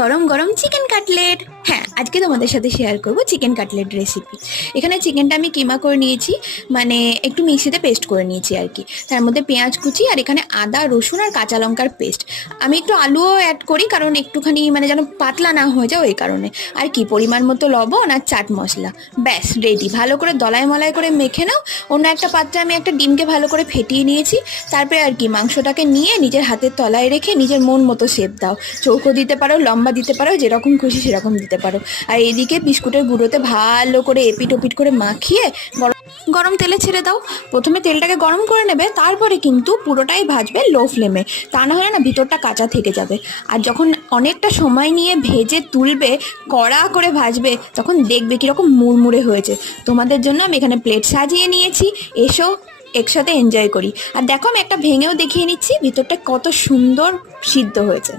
গরম গরম chicken cutlet. হ্যাঁ, আজকে তোমাদের সাথে শেয়ার করব চিকেন কাটলেট রেসিপি। এখানে চিকেনটা আমি কিমা করে নিয়েছি, মানে একটু মিক্সিতে পেস্ট করে নিয়েছি আর কি। তার মধ্যে পেঁয়াজ কুচি আর এখানে আদা রসুন আর কাঁচা লঙ্কার পেস্ট। আমি একটু আলুও অ্যাড করি, কারণ একটুখানি মানে যেন পাতলা না হয়ে যায় ওই কারণে। আর কি পরিমাণ মতো লবণ আর চাট মশলা। ব্যাস রেডি। ভালো করে দলাই মলাই করে মেখে নাও। অন্য একটা পাত্রে আমি একটা ডিমকে ভালো করে ফেটিয়ে নিয়েছি। তারপরে আর কি মাংসটাকে নিয়ে নিজের হাতের তলায় রেখে নিজের মন মতো শেপ দাও। চৌকো দিতে পারো, লম্বা দিতে পারো, যেরকম খুশি সেরকম দিতে পারো। আর এদিকে বিস্কুটের গুঁড়োতে ভালো করে এপিট ওপিট করে মাখিয়ে গরম গরম তেলে ছেড়ে দাও। প্রথমে তেলটাকে গরম করে নেবে, তারপরে কিন্তু পুরোটাই ভাজবে লো ফ্লেমে। তা না হলে না ভিতরটা কাঁচা থেকে যাবে। আর যখন অনেকটা সময় নিয়ে ভেজে তুলবে, কড়া করে ভাজবে, তখন দেখবে কীরকম মুড়মুড়ে হয়েছে। তোমাদের জন্য আমি এখানে প্লেট সাজিয়ে নিয়েছি। এসো একসাথে এনজয় করি। আর দেখো আমি একটা ভেঙেও দেখিয়ে নিচ্ছি ভিতরটা কত সুন্দর সিদ্ধ হয়েছে।